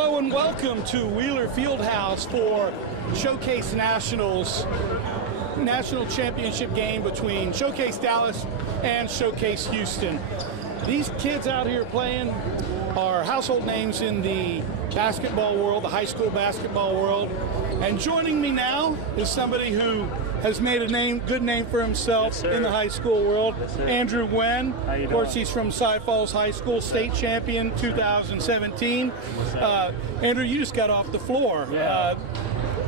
Hello and welcome to Wheeler Fieldhouse for Showcase Nationals National Championship game between Showcase Dallas and Showcase Houston. These kids out here playing are household names in the basketball world, the high school basketball world. And joining me now is somebody who has made a good name for himself in the high school world. Andrew Nguyen. Of course, he's from Cy Falls High School, state champion 2017. Andrew, you just got off the floor.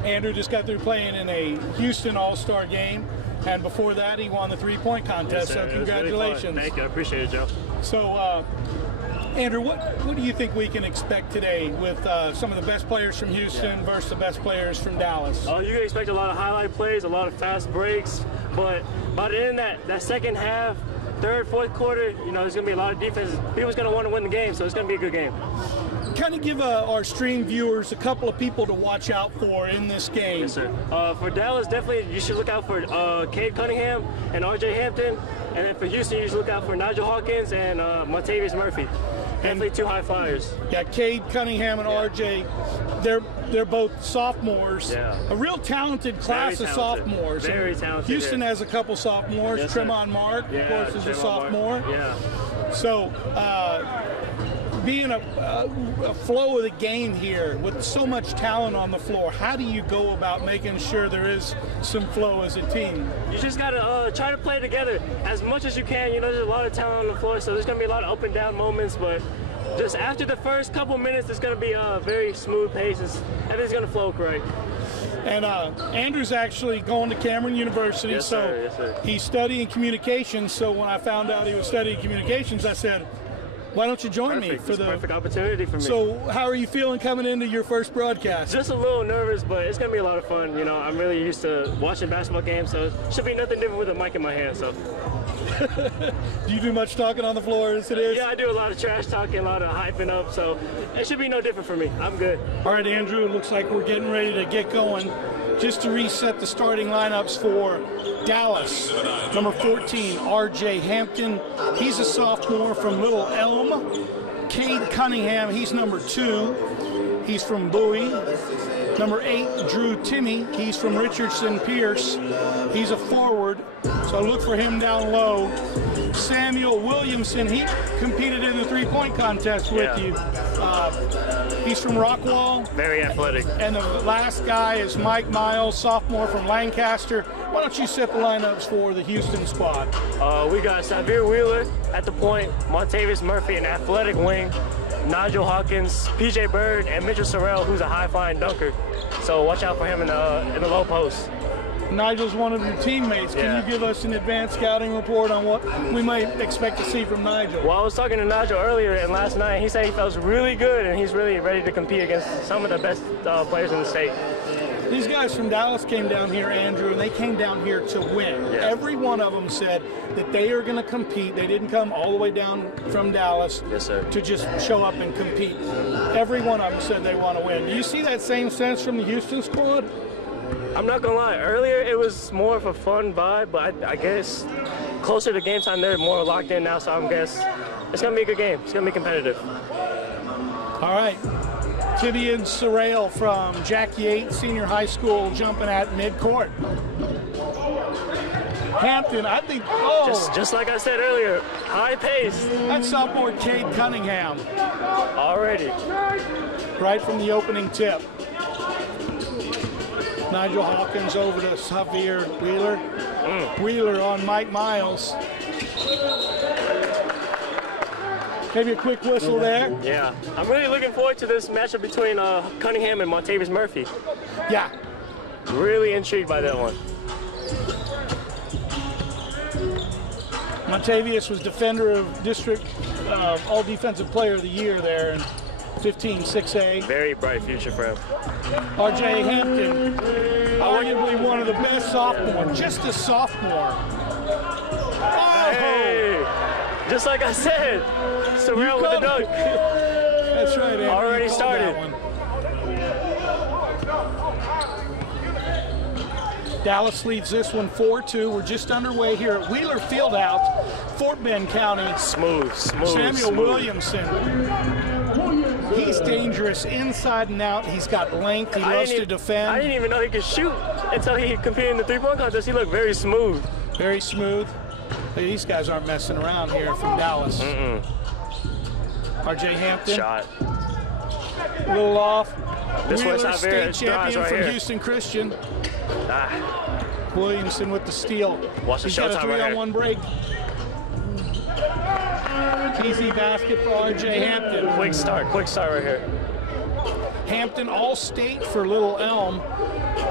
Andrew just got through playing in a Houston All-Star game, and before that he won the three-point contest, so congratulations. Really Thank you, I appreciate it, Joe. So, Andrew, what do you think we can expect today with some of the best players from Houston versus the best players from Dallas? You can expect a lot of highlight plays, a lot of fast breaks, but by the end of that second half, third, fourth quarter, you know, there's going to be a lot of defense. People's going to want to win the game, so it's going to be a good game. Kind of give our stream viewers a couple of people to watch out for in this game. Yes, sir. For Dallas, definitely you should look out for Cade Cunningham and R.J. Hampton. And then for Houston, you should look out for Nigel Hawkins and Montavious Murphy. Definitely two high flyers. Yeah, Cade Cunningham and R.J., they're both sophomores. Yeah. A real talented class of sophomores. Very talented. Houston has a couple sophomores. Yes, Tremont Mark, of course, is a sophomore. Yeah. So, being a flow of the game here with so much talent on the floor, how do you go about making sure there is some flow as a team? You just got to try to play together as much as you can. You know, there's a lot of talent on the floor, so there's going to be a lot of up and down moments, but just after the first couple minutes, it's going to be a very smooth pace. Everything's going to flow correct. And Andrew's actually going to Cameron University, yes, sir. He's studying communications. So when I found out he was studying communications, I said, why don't you join me for the perfect opportunity for me? So how are you feeling coming into your first broadcast? Just a little nervous, but it's gonna be a lot of fun. You know, I'm really used to watching basketball games, so it should be nothing different with a mic in my hand. So. Do you do much talking on the floor as it is? Yeah, I do a lot of trash talking, a lot of hyping up, so it should be no different for me. I'm good. All right, Andrew, it looks like we're getting ready to get going. Just to reset the starting lineups for Dallas, number 14, R.J. Hampton. He's a sophomore from Little Elm. Cade Cunningham, he's number 2. He's from Bowie. Number 8, Drew Timmie. He's from Richardson Pierce. He's a forward, so look for him down low. Samuel Williamson, he competed in the three-point contest with you. He's from Rockwall. Very athletic. And the last guy is Mike Miles, sophomore from Lancaster. Why don't you set the lineups for the Houston squad? We got Xavier Wheeler at the point, Montavious Murphy, an athletic wing, Nigel Hawkins, PJ Bird, and Mitchell Sorrell, who's a high-flying dunker. So watch out for him in the low post. Nigel's one of your teammates. Can you give us an advanced scouting report on what we might expect to see from Nigel? Well, I was talking to Nigel earlier, and last night he said he felt really good, and he's really ready to compete against some of the best players in the state. These guys from Dallas came down here, Andrew, and they came down here to win. Yeah. Every one of them said that they are going to compete. They didn't come all the way down from Dallas to just show up and compete. Every one of them said they want to win. Do you see that same sense from the Houston squad? I'm not going to lie. Earlier, it was more of a fun vibe, but I guess closer to game time, they're more locked in now, so I guess it's going to be a good game. It's going to be competitive. All right. Timmie and Sorrell from Jack Yates Senior High School jumping at midcourt. Hampton, I think, Just like I said earlier, high pace. That's sophomore Cade Cunningham. Already. Right from the opening tip. Nigel Hawkins over to Xavier Wheeler. Wheeler on Mike Miles. Maybe a quick whistle there. Yeah. I'm really looking forward to this matchup between Cunningham and Montavious Murphy. Yeah. Really intrigued by that one. Montavious was defender of district all defensive player of the year there in 15-6A. Very bright future for him. R.J. Hampton, arguably one of the best sophomores, just a sophomore. Oh! Hey! Just like I said, Sorrell with the dunk. That's right, Andrew. Already started. Dallas leads this one 4-2. We're just underway here at Wheeler Fieldhouse, Fort Bend County. Smooth. Samuel Williamson He's dangerous inside and out. He's got length. He loves to defend. I didn't even know he could shoot until he competed in the three-point contest. He looked very smooth. Very smooth. Hey, these guys aren't messing around here from Dallas. R.J. Hampton. Shot. A little off. This Wheeler, one's state champion right from here. Houston Christian. Ah. Williamson with the steal. Watch the He's got a showtime right 3-on-1 break. Easy basket for R.J. Hampton. Quick start right here. Hampton All-State for Little Elm.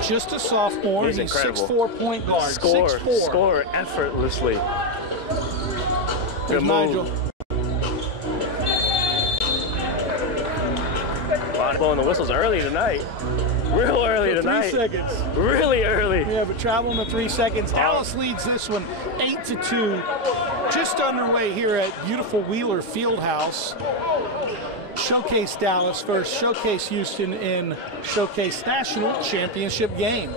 Just a sophomore. He's incredible. 6'4" point guard. Score effortlessly. There's Good Nigel. move. Blowing the whistles early tonight. Real early tonight. 3 seconds. Really early. Yeah, but traveling to 3 seconds. Dallas leads this one 8-2. Just underway here at beautiful Wheeler Fieldhouse. Showcase Dallas versus Showcase Houston in Showcase National Championship game.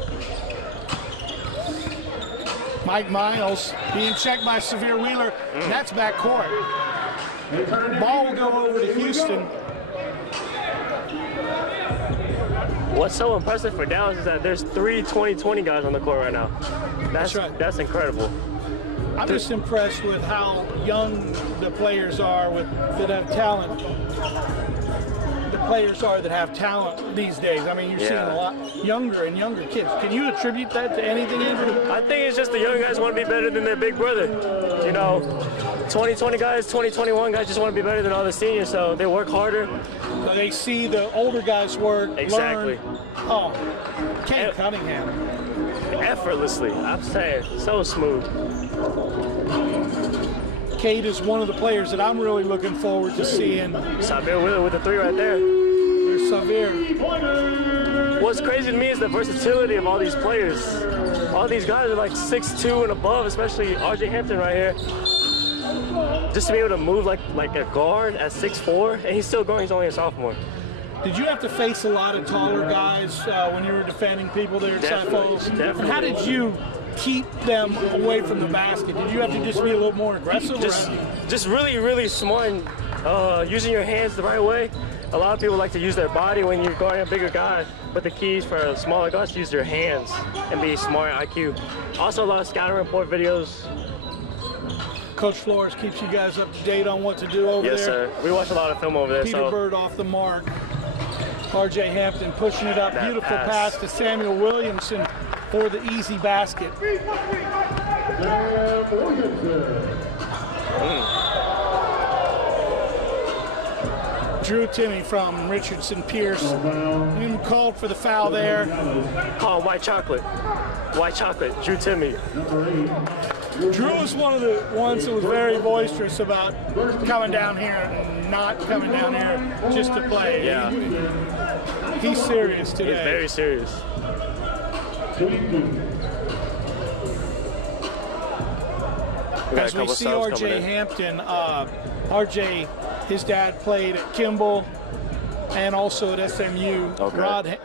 Mike Miles being checked by Severe Wheeler. That's backcourt. Ball will go over to Houston. What's so impressive for Dallas is that there's 3 20-20 guys on the court right now. That's right. That's incredible. I'm just impressed with how young the players are that have talent. The players are that have talent these days. I mean, you're seeing a lot younger and younger kids. Can you attribute that to anything, Andrew? I think it's just the young guys want to be better than their big brother. You know, 2020 guys, 2021 guys just want to be better than all the seniors, so they work harder. So they see the older guys work, exactly. Learn. Oh, Kate Cunningham. Effortlessly, I'm saying, so smooth. Kate is one of the players that I'm really looking forward to seeing. Sabir Wheeler with the 3 right there. There's Sabir. What's crazy to me is the versatility of all these players. All these guys are like 6'2" and above, especially R.J. Hampton right here. Just to be able to move like a guard at 6'4", and he's still going, he's only a sophomore. Did you have to face a lot of taller guys when you were defending people there at Cyphos? Definitely. And how did you keep them away from the basket? Did you have to just be a little more aggressive? Just really, really smart and using your hands the right way. A lot of people like to use their body when you're guarding a bigger guy, but the keys for a smaller guy is to use your hands and be smart IQ. Also, a lot of scouting report videos. Coach Flores keeps you guys up to date on what to do over there. Yes, sir. We watch a lot of film over there. Peter Bird off the mark. R.J. Hampton pushing it up. Beautiful pass to Samuel Williamson for the easy basket. Drew Timmy from Richardson Pierce. Even called for the foul there. Oh, white chocolate. White chocolate, Drew Timmy. Drew was one of the ones that was very boisterous about coming down here and not coming down here just to play. Yeah. He's serious today. He's very serious. As we see R.J. Hampton, R.J., his dad played at Kimball and also at SMU. Okay.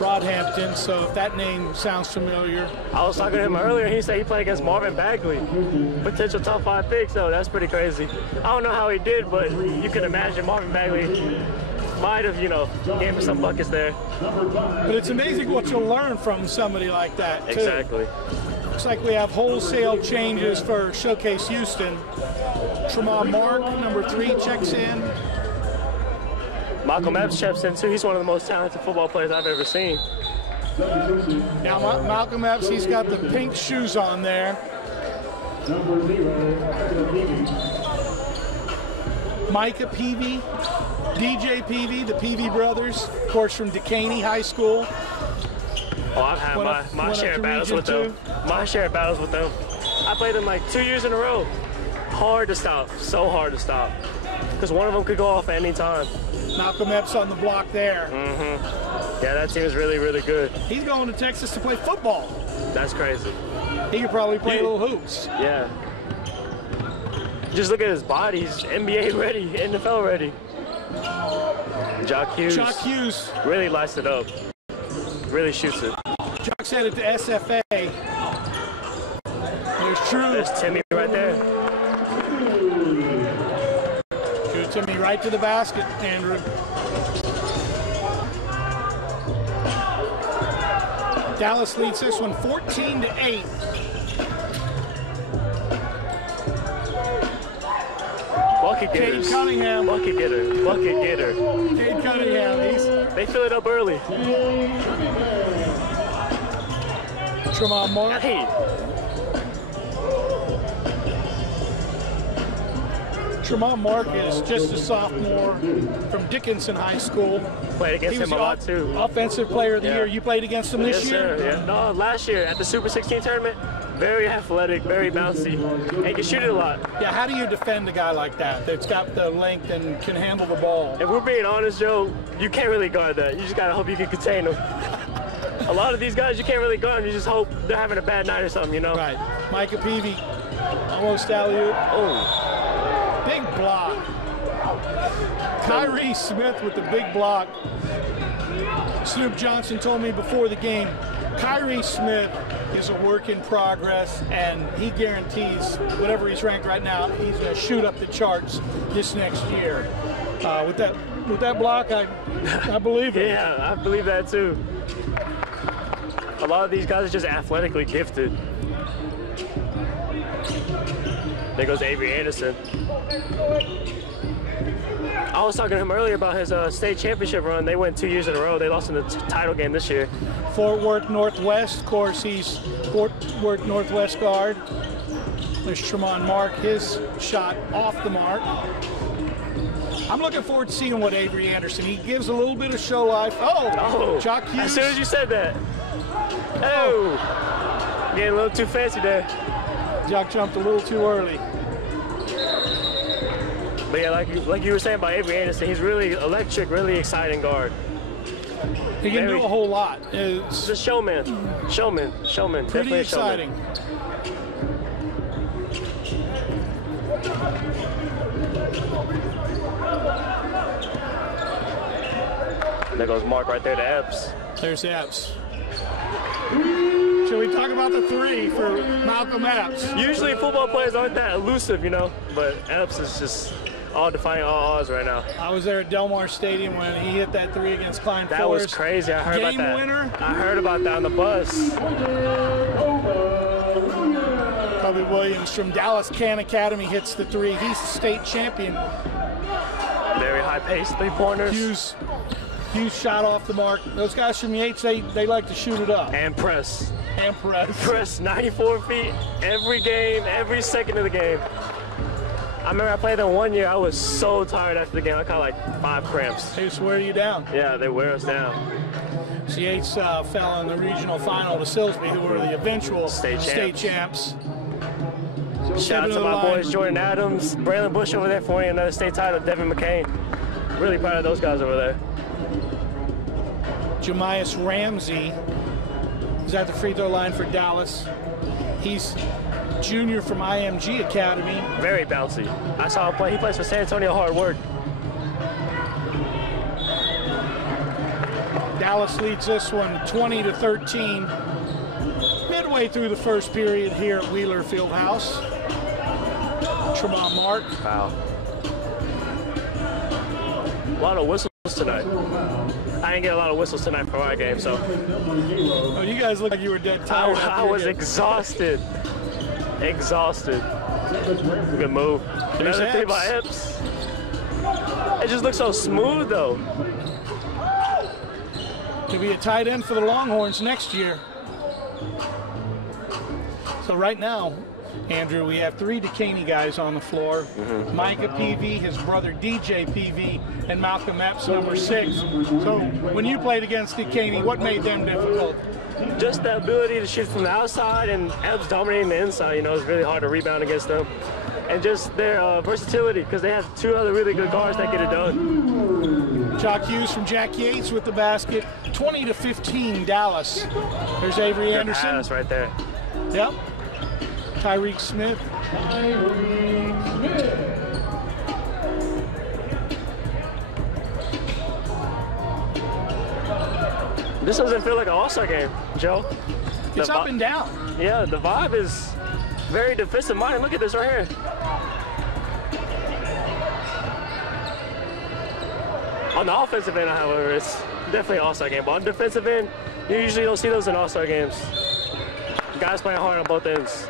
Rod Hampton, so if that name sounds familiar. I was talking to him earlier, he said he played against Marvin Bagley, potential top 5 pick, so that's pretty crazy. I don't know how he did, but you can imagine Marvin Bagley might have, you know, gave him some buckets there. But it's amazing what you'll learn from somebody like that, too. Exactly. Looks like we have wholesale changes for Showcase Houston. Tremont Mark, number 3, checks in. Malcolm Epps checks in too. He's one of the most talented football players I've ever seen. Now Malcolm Epps, he's got the pink shoes on there. Micah Peavy, DJ Peavy, the Peavy brothers, of course from Decaney High School. Oh, I've had my share of battles with them. My share of battles with them. I played them like 2 years in a row. Hard to stop, so hard to stop. Because one of them could go off at any time. Malcolm Epps on the block there. Yeah, that team is really, really good. He's going to Texas to play football. That's crazy. He could probably play little hoops. Yeah. Just look at his body. He's NBA ready, NFL ready. Jock Hughes really lights it up. Really shoots it. Jock said it to SFA. There's Drew. There's Timmy right there. Drew Timmy right to the basket, Andrew. Dallas leads this one 14-8. Bucket getters. Cade Cunningham. Bucket getter. Bucket getter. Cade Cunningham. They fill it up early. Tremont Mark. Hey. Tremont Mark is just a sophomore from Dickinson High School. Played against him a lot too. Offensive Player of the Year. You played against him this year? Sir, yeah. No, last year at the Super 16 tournament. Very athletic, very bouncy, and can shoot it a lot. Yeah, how do you defend a guy like that that's got the length and can handle the ball? If we're being honest, Joe, you can't really guard that. You just gotta hope you can contain them. A lot of these guys you can't really guard. You just hope they're having a bad night or something, you know? Right. Micah Peavy, almost alley-oop. Oh. Big block. Kyrie Smith with the big block. Snoop Johnson told me before the game, Kyrie Smith is a work in progress, and he guarantees whatever he's ranked right now, he's going to shoot up the charts this next year. With that block, I believe it. Yeah, I believe that too. A lot of these guys are just athletically gifted. There goes Avery Anderson. I was talking to him earlier about his state championship run. They went 2 years in a row. They lost in the title game this year. Fort Worth Northwest, of course, he's Fort Worth Northwest guard. There's Tremont Mark, his shot off the mark. I'm looking forward to seeing what Avery Anderson, he gives a little bit of show life. Oh, Jock Hughes. As soon as you said that. Oh, getting a little too fancy there. Jock jumped a little too early. But yeah, like you were saying about Avery Anderson, he's really electric, really exciting guard. He can do a whole lot. He's a showman. Showman. Pretty exciting. There goes Mark right there to Epps. There's Epps. Shall we talk about the three for Malcolm Epps? Usually football players aren't that elusive, you know, but Epps is just all defying all odds right now. I was there at Delmar Stadium when he hit that three against Klein Forest. That was crazy. I heard about that. Game winner. I heard about that on the bus. Kobe Williams from Dallas Can Academy hits the three. He's the state champion. Very high-paced three-pointers. Hughes shot off the mark. Those guys from Yates, they like to shoot it up. And press. Press 94 feet every game, every second of the game. I remember I played them 1 year. I was so tired after the game. I caught like 5 cramps. They just wear you down. Yeah, they wear us down. Yates fell in the regional final to Silsbee, who were the eventual state champs. Shout out to my boys Jordan Adams, Braylon Bush over there for another state title, Devin McCain. Really proud of those guys over there. Jamias Ramsey is at the free throw line for Dallas. He's junior from IMG Academy. Very bouncy. I saw him play. He plays for San Antonio Hard Work. Dallas leads this one 20-13. Midway through the first period here at Wheeler Fieldhouse. Tremont Mark. Wow. A lot of whistles tonight. I didn't get a lot of whistles tonight for my game, so. Oh, you guys look like you were dead tired. I was exhausted. Exhausted. Good move. There's Another three by Epps. It just looks so smooth, though. To be a tight end for the Longhorns next year. So right now, Andrew, we have 3 Decaney guys on the floor. Micah Peavy, his brother DJ Peavy, and Malcolm Epps, number 6. So when you played against Decaney, what made them difficult? Just the ability to shoot from the outside, and Epps dominating the inside. You know, it's really hard to rebound against them. And just their versatility, because they have 2 other really good guards that get it done. Jock Hughes from Jack Yates with the basket. 20-15 Dallas. There's Avery Anderson. Pass right there. Yep. Tyreek Smith. This doesn't feel like an all-star game, Joe. It's up and down. Yeah, the vibe is very defensive-minded. Look at this right here. On the offensive end, however, it's definitely an all-star game. But on the defensive end, you usually don't see those in all-star games. Guys playing hard on both ends.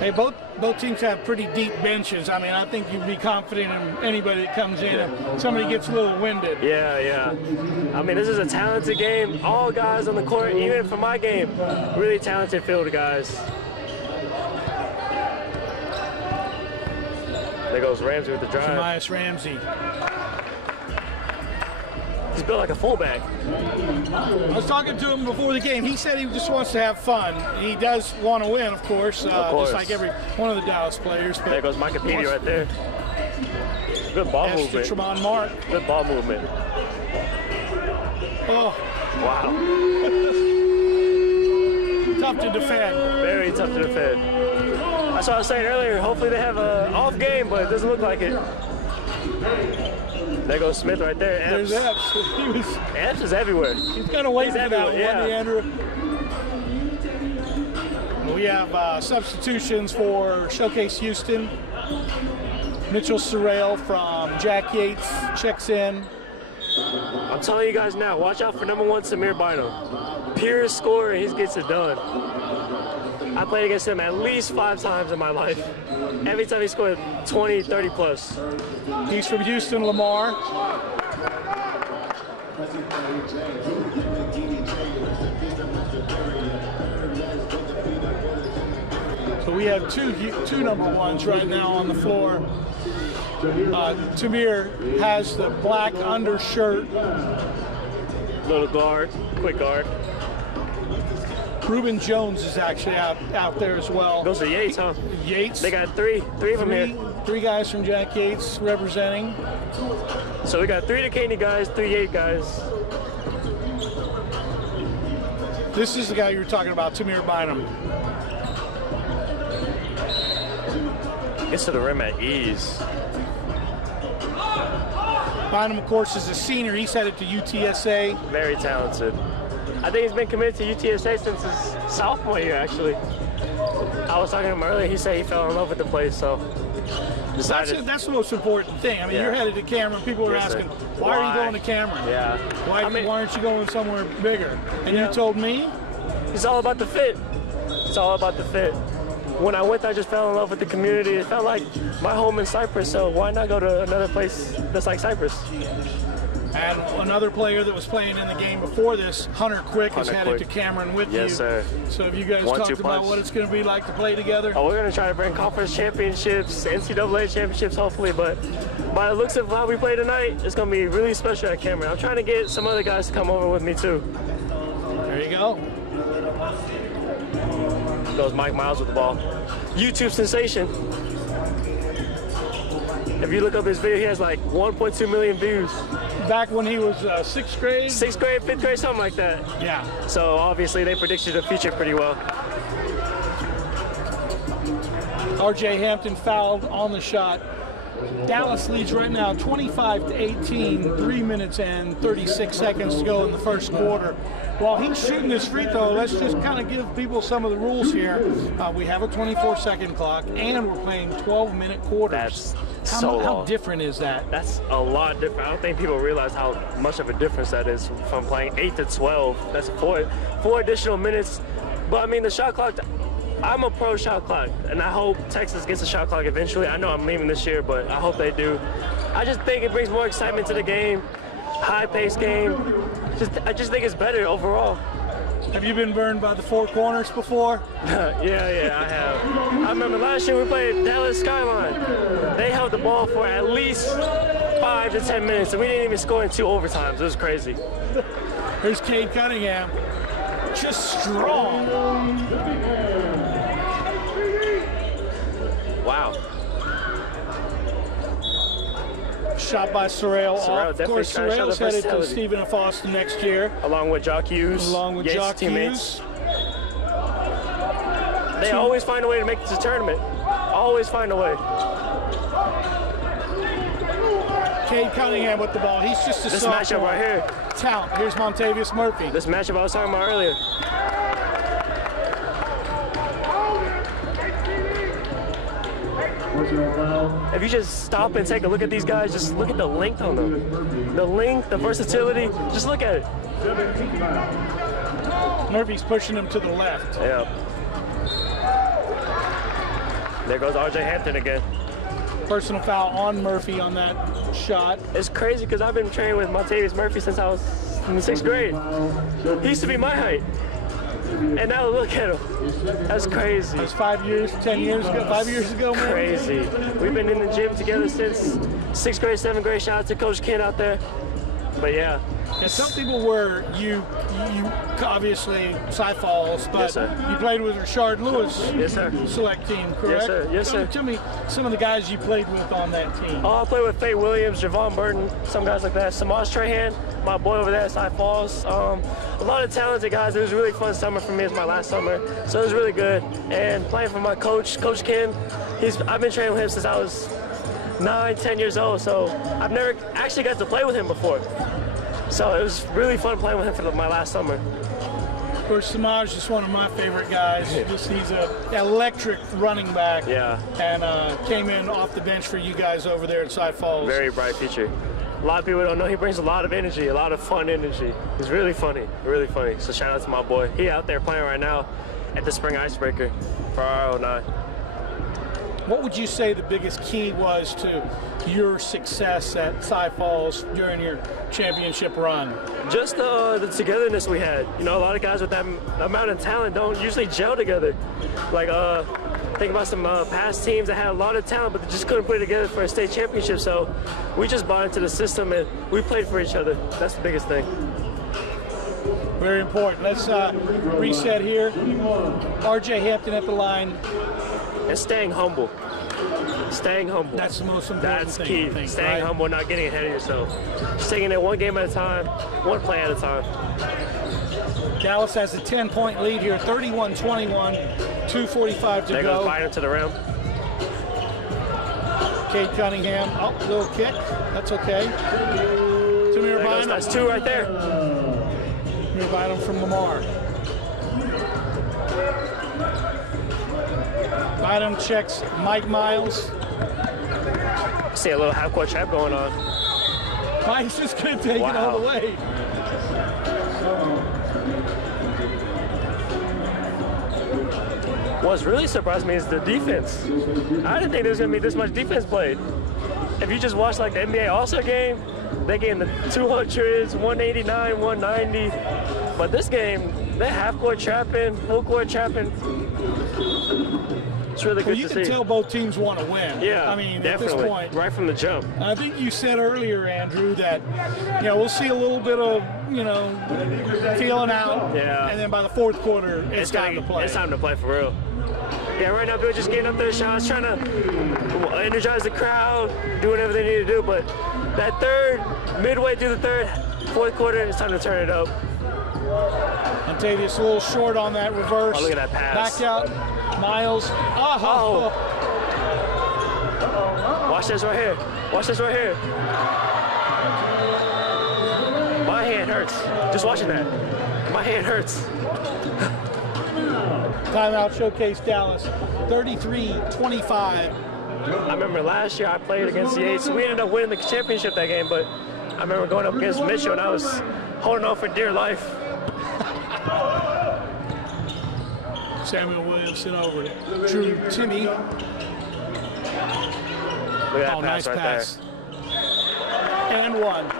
Hey, both teams have pretty deep benches. I mean, I think you'd be confident in anybody that comes in. If somebody gets a little winded. Yeah. I mean, this is a talented game. All guys on the court, even for my game, really talented field guys. There goes Ramsey with the drive. Tobias Ramsey. He's built like a fullback. I was talking to him before the game. He said he just wants to have fun. He does want to win, of course. Just like every one of the Dallas players. But there goes Micah Petey right there. Good ball movement. Tremont Mark. Good ball movement. Oh. Wow. Tough to defend. Very tough to defend. That's what I was saying earlier. Hopefully they have an off game, but it doesn't look like it. There goes Smith right there. There's Epps. Epps is everywhere. He's got to wait for that one, Andrew. We have substitutions for Showcase Houston. Mitchell Sorrell from Jack Yates checks in. I'm telling you guys now, watch out for #1 Samir Bynum. Pure scorer, he gets it done. I played against him at least 5 times in my life. Every time he scored 20, 30 plus. He's from Houston, Lamar. So we have two #1s right now on the floor. Tamir has the black undershirt. Little guard, quick guard. Reuben Jones is actually out there as well. Goes to Yates, huh? Yates. They got three of them here. 3 guys from Jack Yates representing. So we got 3 Decaney guys, 3 Yates guys. This is the guy you were talking about, Tamir Bynum. Gets to the rim at ease. Bynum, of course, is a senior. He's headed to UTSA. Very talented. I think he's been committed to UTSA since his sophomore year, actually. I was talking to him earlier. He said he fell in love with the place, so decided. That's the most important thing. I mean, you're headed to Cameron. People are asking, why are you going to Cameron? Yeah. Why aren't you going somewhere bigger? And you told me? It's all about the fit. It's all about the fit. When I went there, I just fell in love with the community. It felt like my home in Cyprus, so why not go to another place that's like Cyprus? And another player that was playing in the game before this, Hunter Quick, is headed to Cameron with you. Yes, sir. So have you guys talked about what it's going to be like to play together? Oh, we're going to try to bring conference championships, NCAA championships, hopefully. But by the looks of how we play tonight, it's going to be really special at Cameron. I'm trying to get some other guys to come over with me, too. There you go. Goes Mike Miles with the ball. YouTube sensation. If you look up his video, he has like 1.2 million views. Back when he was 6th grade? 6th grade, 5th grade, something like that. Yeah. So obviously they predicted the future pretty well. RJ Hampton fouled on the shot. Dallas leads right now 25-18, 3 minutes and 36 seconds to go in the first quarter. While he's shooting this free throw, let's just kind of give people some of the rules here. We have a 24-second clock, and we're playing 12-minute quarters. That's how different is that? That's a lot different. I don't think people realize how much of a difference that is from playing 8 to 12. That's four additional minutes. But I mean, the shot clock, I'm a pro shot clock, and I hope Texas gets a shot clock eventually. I know I'm leaving this year, but I hope they do. I just think it brings more excitement to the game, high-paced game. I just think it's better overall. Have you been burned by the 4 corners before? Yeah, I have. I remember last year we played Dallas Skyline. They held the ball for at least 5 to 10 minutes, and we didn't even score in 2 overtimes. It was crazy. Here's Cade Cunningham, just strong. Wow. Shot by Sorrell. Of course, Sorrell's headed to Stephen F. Austin next year. Along with Jock Hughes. Along with Jock Hughes. They always find a way to make this a tournament. Always find a way. Cade Cunningham with the ball. He's just a sophomore. This matchup right here. Talent. Here's Montavious Murphy. This matchup I was talking about earlier. if you just stop and take a look at these guys, just look at the length on them. The length, the versatility, just look at it. Murphy's pushing him to the left. Yeah. There goes R.J. Hampton again. Personal foul on Murphy on that shot. It's crazy because I've been training with Montavious Murphy since I was in the 6th grade. He used to be my height. And now look at him. That's crazy. That was 5 years, 10 years ago, 5 years ago, man. Crazy. We've been in the gym together since 6th grade, 7th grade. Shout out to Coach Ken out there. But yeah. And some people were, you obviously, Cy Falls, but yes, you played with Rashard Lewis. Yes, sir. Select team, correct? Yes, sir. Yes, sir. Tell me some of the guys you played with on that team. Oh, I played with Faye Williams, Javon Burton, some guys like that. Samaj Trahan, my boy over there at Cy Falls. A lot of talented guys. It was a really fun summer for me. It was my last summer, so it was really good. And playing for my coach, Coach Ken, I've been training with him since I was 9, 10 years old, so I've never actually got to play with him before. So it was really fun playing with him for my last summer. Of course, Samaj is one of my favorite guys. He's an electric running back. Yeah. And came in off the bench for you guys over there at Cy Falls. Very bright future. A lot of people don't know he brings a lot of energy, a lot of fun energy. He's really funny, really funny. So shout out to my boy. He out there playing right now at the Spring Icebreaker for R09. What would you say the biggest key was to your success at Cy Falls during your championship run? Just the togetherness we had. You know, a lot of guys with that amount of talent don't usually gel together. Like, think about some past teams that had a lot of talent, but they just couldn't put it together for a state championship. So we just bought into the system and we played for each other. That's the biggest thing. Very important. Let's reset here. R.J. Hampton at the line. And staying humble. Staying humble. That's the most important That's thing. key. I think, Staying right? humble, not getting ahead of yourself. Just taking it one game at a time, one play at a time. Dallas has a 10-point lead here, 31-21, 2:45 to There go. goes Biden to the rim. Cade Cunningham, oh, little kick. That's okay. Tamir Bynum. That's 2 right there. Tamir Bynum from Lamar. Bynum checks Mike Miles. See a little half-court trap going on. Mike's just going to take it all the way. What's really surprised me is the defense. I didn't think there was going to be this much defense played. If you just watch like the NBA All-Star game, they game the 200s, 189, 190. But this game, they're half-court trapping, full-court trapping. It's really good to see. You can tell both teams want to win. Yeah, I mean, definitely. at this point. Right from the jump. I think you said earlier, Andrew, that, you know, we'll see a little bit of, you know, feeling out. Yeah. And then by the fourth quarter, it's time to play. It's time to play for real. Yeah, right now, people just getting up their shots, trying to energize the crowd, do whatever they need to do. But that midway through the third, fourth quarter, it's time to turn it up. Montavious a little short on that reverse. Oh, look at that pass. Back out, Miles. Oh. Watch this right here. Watch this right here. My hand hurts. Just watching that. My hand hurts. Timeout, Showcase Dallas, 33-25. I remember last year I played against the Yates. We ended up winning the championship that game, but I remember going up against Mitchell and I was holding on for dear life. Samuel Williamson over to Drew Timmy. Look at that Nice right pass. And one.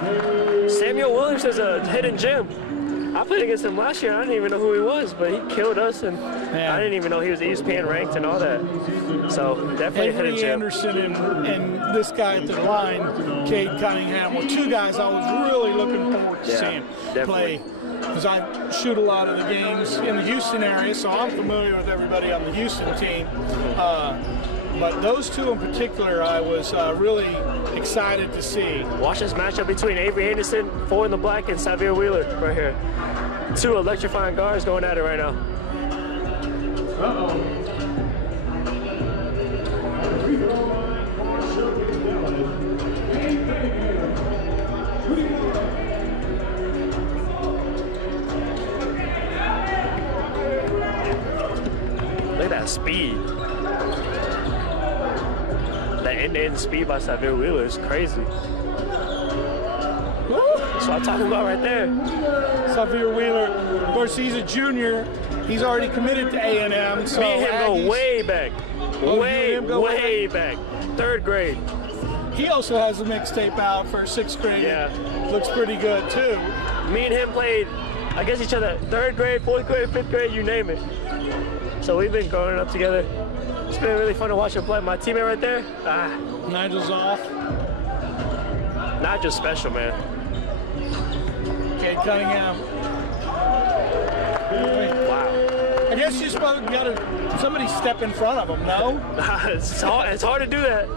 Samuel Williamson's a hidden gem. I played against him last year. I didn't even know who he was, but he killed us, and I didn't even know he was ESPN ranked and all that. So definitely a hidden Avery gem. Anderson and this guy at the line, Cade Cunningham, were two guys I was really looking forward to seeing play. Because I shoot a lot of the games in the Houston area, so I'm familiar with everybody on the Houston team. But those two in particular, I was really excited to see. Watch this matchup between Avery Anderson, 4 in the black, and Xavier Wheeler right here. 2 electrifying guards going at it right now. Look at that speed. The end-to-end speed by Xavier Wheeler is crazy. That's what I'm talking about right there. Xavier Wheeler, of course, he's a junior. He's already committed to A&M. So me and him go way back. Way back. 3rd grade. He also has a mixtape out for 6th grade. Yeah. Looks pretty good, too. Me and him played against each other 3rd grade, 4th grade, 5th grade, you name it. So we've been growing up together. It's been really fun to watch him play. My teammate right there, Nigel's off. Nigel's special, man. Cade Cunningham. Wow. I guess you're supposed to got somebody step in front of him, no? It's hard to do that.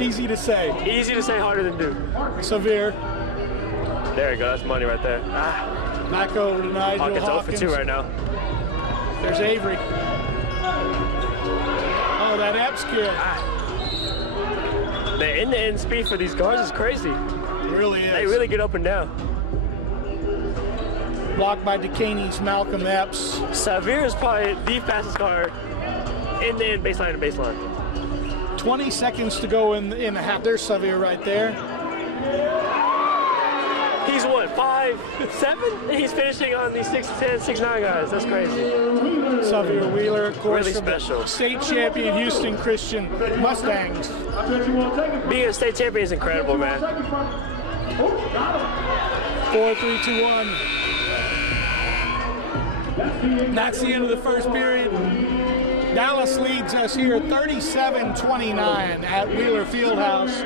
Easy to say. Easy to say, harder than do. Xavier. There you go. That's money right there. Back over to Nigel Hawkins 0 for 2 right now. There's Avery. Oh, that Epps kid. The end-to-end speed for these guards is crazy. It really is. They really get up and down. Blocked by Decaney's Malcolm Epps. Xavier is probably the fastest guard end-to-end, baseline to baseline. 20 seconds to go in the half. There's Xavier right there. He's what, 5'7"? He's finishing on these 6'10", 6'9" guys. That's crazy. Xavier Wheeler, of course, really special. State champion Houston Christian Mustangs. Being a state champion is incredible, man. 4, 3, 2, 1. That's the end of the first period. Dallas leads us here 37-29 at Wheeler Fieldhouse.